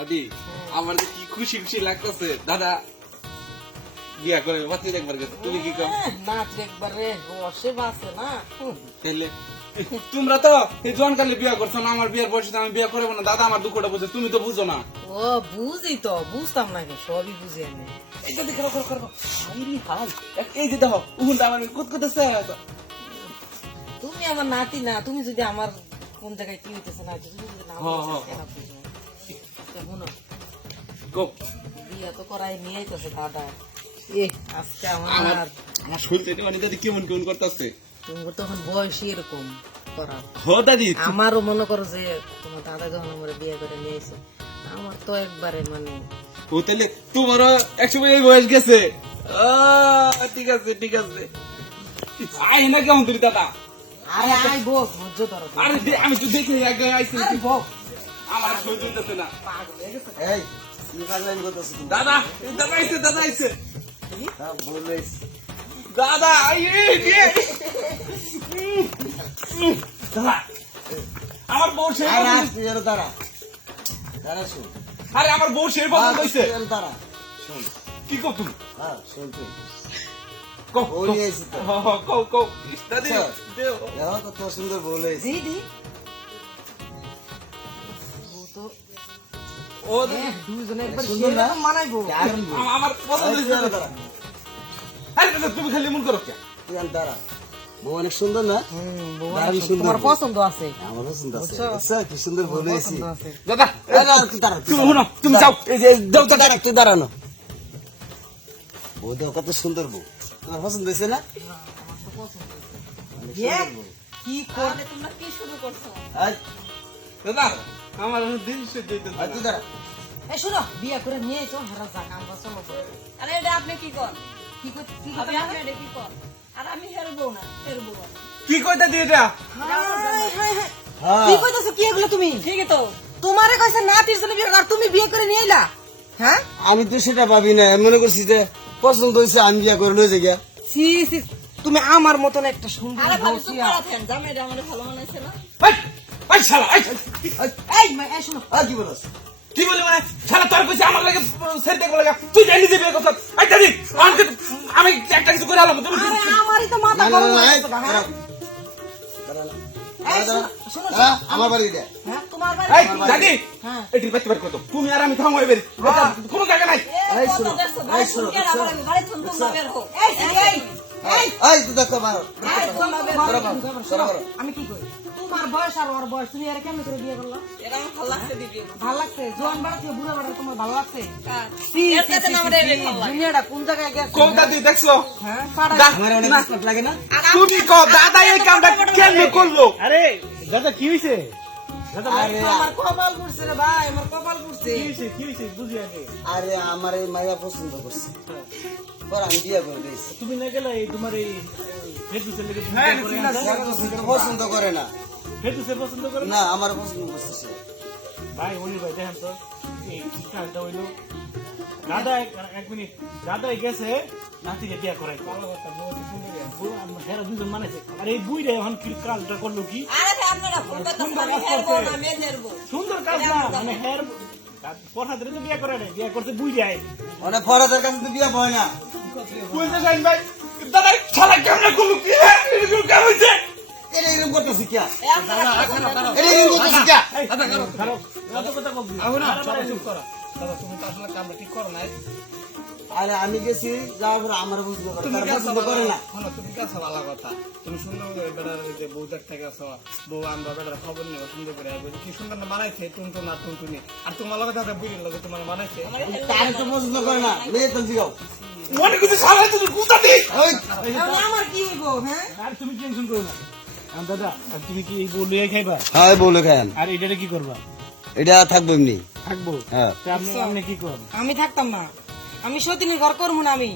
দাদি আমার যে কি খুশি খুশি লাগতেছে। দাদা বিয়া করে দেখবার গেছে। তুমি কি কম হ্যাঁ, একবারে বসে বাসে না। তাহলে তোমরা তো এই কালে বিয়া করছ না আমার বিয়ার বয়সে আমি বিয়া করব না। দাদা আমার দুঃখটা বুঝে তুমি তো বুঝো না। ও বুঝি তো বুঝতাম না সবই বুঝি আমি। যদি করো করো হাল এই যে দেখো আমার কুত কুতেছে তুমি আমার নাতি না তুমি যদি আমার কোন জায়গায় কি হইতেছে না যদি না? শোনো, গো বিয়া তো করাই নিয়ে আইতেছে দাদা। এ আজকে আমার আমার আমার শুনতে দাদি কেমন কেমন করতেছে? তুমি তখন বয়সই এরকম করা। হো দাদি। আমারও মনে করো যে তোমার দাদা যখন আমার বিয়ে করে নিয়ে এসে আমার তো একবারে মানে ও তাহলে তোমারও একশো এই বয়স গেছে। ঠিক আছে ঠিক আছে। আই না কেমন তুই দাদা? আরে আই বক ধৈর্য ধরো। আরে আমি তো দেখি আইছি আরে বক আমার সহ্য হইতেছে না এই? দাদা দাদা আইছে দাদা আইছে বলিস। দাদা দাদা আমার বউ এর দাঁড়া। দাঁড়া, শোন। আরে আমার বউ সেই পছন্দ হইছে দাঁড়া। শোন। কি তুমি হ্যাঁ, শোন তুই। দাদি। দেখো সুন্দর লইছি। ও দাদি, একবার সুন্দর না? মানাইবো। দারুণ বউ। আম- আমার পছন্দ হইছে এর দাঁড়া। আরে তুমি খালি মন করো। কে তুই দাঁড়া। বউ অনেক সুন্দর না? দারুণ পছন্দ আছে। আমার পছন্দ আছে? কি দাদা তুমি। শুনো তুমি যাও। এই যে যাও তো দাঁড়া তুই দাঁড়ানো। বউ দেখো কত সুন্দর বউ। তোমার পছন্দ হয়েছে না। কি করে তোমরা কি শুরু করছ? দাদা আমার দিন সে দিতে এই তুই দাঁড়া। এই শুনো বিয়া করে নিয়ে এসো হেরা যাক আমরা চলো তো। আরে এটা আপনি কি কর? কি কর কি কর আপনি এটা কি কর? আর আমি হেরবো না হেরবো না কি কইতা দিয়ে এটা? হায়, হায়, হায়। হ্যাঁ। কি কইতাছো কি এগুলো তুমি? ঠিকই তো। তোমারে কইছে নাতির জন্য বিয়ে কর তুমি বিয়ে করে নিয়ে এলা হ্যাঁ? আমি তো সেটা ভাবি না মনে করছি যে পছন্দ হয়েছে আমি বিয়ে করে লয়ে যাই গিয়া। সি সি তুমি আমার মতন একটা সুন্দর আরে ভাবি তো বসিয়া করাতেন জামে এটা আমার ভালো মনে না। এই শালা এই এই মা এই শুনো আর কি বলছ কি বলে মানে শালা তোর কইছে আমার লাগে সেট দেখো লাগা তুই জানি যে বিয়ে এই দাদি আমি আমি একটা কিছু করে আলাম তুমি আরে আমারই তো মাথা গরম হয়ে গেছে, হ্যাঁ? এই শোনো, শোনো, শোনো। আমার বাড়ি দে হ্যাঁ তোমার বাড়ি এই দাদি হ্যাঁ এটি বাইতে বার কত তুমি আর আমি থামাই বেরি কোনো জায়গা নাই এই শোনো, এই ভাই শোনো, শুনকে শোনো। আমার গাড়ি থুন থুন বের হো এই এই এই এই দেখো বারো এই, তোমার বাড়ি বরাবর, কিন্তু শোনো, বরাবর। আমি কি করি তোমার বয়স আর ওর বয়স তুমি এর কেমন করে বিয়ে করল এটা ভালো লাগছে দিবি ভালো লাগছে জোয়ান বেড়া থেকে বুড়া বেড়া তোমার ভালো লাগছে এর না দুনিয়াটা কোন জায়গায় গেছে কোন দাদি দেখছ হ্যাঁ না, লাগে না তুমি কো দাদা এই কামটা কেন করল আরে দাদা কি হয়েছে আরে আমার কপাল পড়ছে রে ভাই আমার কপাল পড়ছে কি হয়েছে কি হয়েছে বুঝি আগে আরে আমার এই মাইয়া পছন্দ করছে আমি বিয়া করে দিয়েছি তুমি না গেলে তোমার এই হ্যাঁ, বিয়ে করে ঠিক আনছো? সে পছন্দ করে? না আমার পছন্দ করছে সে ভাই উনি ভাই দেখেন তো এই কাজটা হইল। দাদা এক- এক মিনিট দাদাই গেছে নাতিকে বিয়া করে হেরা দুজন মানেছে আর এই বুইরে এখন কি কাজটা করল কি? সুন্দর কাজ না মানে হের পড়াতে তো বিয়া করে নাই বিয়া করতে বুই যায় মানে ফরাদের কাছে তো বিয়া হয় না। বুঝতে ভাই? দাদা শালা কেমন করল কি কেমন হইছে? এটা এরকম করতেছি কিয়া এটা এরকম করতেছি কিয়া কথা আরে আমি গেছি যাওয়ার পর আমার করে তুমি না। ভালো কথা। সুন্দর করে বেড়ার যে বউ আমরা বেড়ার খবর নিয়ে সুন্দর করে আইবো। কি সুন্দর না মানাইছে টুনটুন আর টুনটুনি? আর তোমার দাদা বুড়ি লগে তোমার মানাইছে তার তো পছন্দ করে না মেয়ে তো জিগাও। মনে তুমি আমার কি হইব হ্যাঁ? আর তুমি টেনশন করো না। দাদা তুমি কি এই লইয়া খাইবা? হ্যাঁ বলে খান আর এটারে কি করবা? এটা থাকব এমনি। থাকব? হ্যাঁ। আপনি আপনি কি করবেন আমি থাকতাম না। আমি সতীনি ঘর করব না আমি।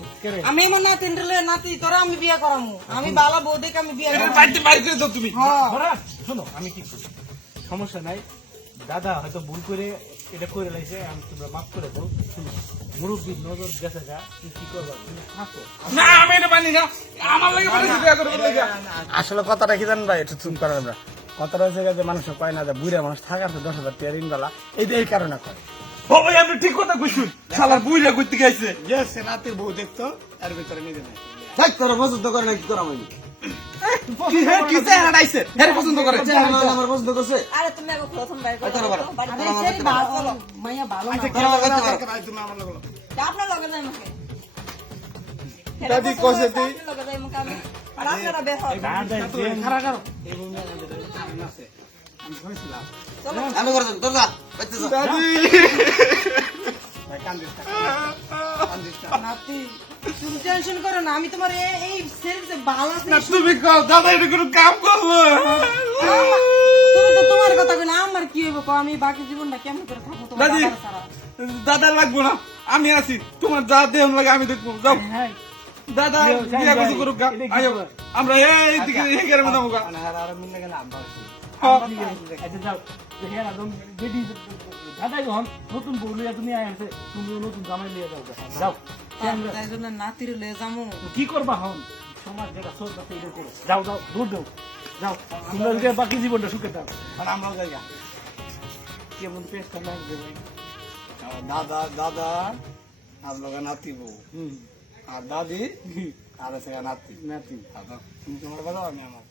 আমি আমার নাতি নাতি তোরা আমি বিয়ে করামু। আমি বালা বউ দেখে আমি বিয়ে করামু। বাড়িতে বাইর করে দাও তুমি। হ্যাঁ। শোনো আমি কি করি? সমস্যা নাই। দাদা হয়তো ভুল করে এটা করে লাইছে আমি তোমরা মাফ করে দাও। শুনো মুরব্বীর নজর গেছে গা তুই কি করবা? তুমি থাকো। না আমি এটা মানি না। আমার লাগে করে আসলে কথাটা কি জানেন ভাই? একটু চুপ করেন আমরা কথাটা হচ্ছে যে মানুষ কয় না যে বুড়া মানুষ থাকার তো দশ হাজার টাকা ঋণ বেলা এই এই কারণে কয়। ও আপনি ঠিক কথা কইছেন। শালার বুইরা কইতে গেছে। যে সে রাতে বউ দেখতো এর ভিতরে নিজে নাই। ভাই তোরা পছন্দ করে না কি করা আমি আচ্ছা দাদি কষে তুই। আমি। করো। তোর দাদি তুমি টেনশন করো না আমি তোমার এই- সেলসে না তুমি কও দাদা এটা কোনো কাম করব তুমি তো তোমার কথা কই না আমার কি হইব কও আমি বাকি জীবনটা কেমন করে থাকব তোমার দাদি লাগবো না আমি আছি তোমার যা দেহ লাগে আমি দেখব যাও হ্যাঁ দাদা ইয়ো, বিয়া ভাই, করুক গা। আয়ো, আমরা এই দিকে এই গেলে মতো হোক আচ্ছা যাও দেখে একদম বেডি দাদাই যখন নতুন বউ লইয়া তুমি আয় আছে তুমি নতুন জামাই লিয়ে যাও যাও। তাই জন্য নাতির লয়ে যামু। কি করবা হন? সমাজ যেটা চলতেছে এটা করো। যাও যাও দূর দাও যাও তোমরা আজকে বাকি জীবনটা সুখে দাও আর আমরাও জায়গা কেমন পেশ করলে আসবে ভাই দাদা দাদা আর লোক নাতি বউ। আর দাদি আর নাতি। নাতি। তুমি তোমার বাজাও আমি আমার।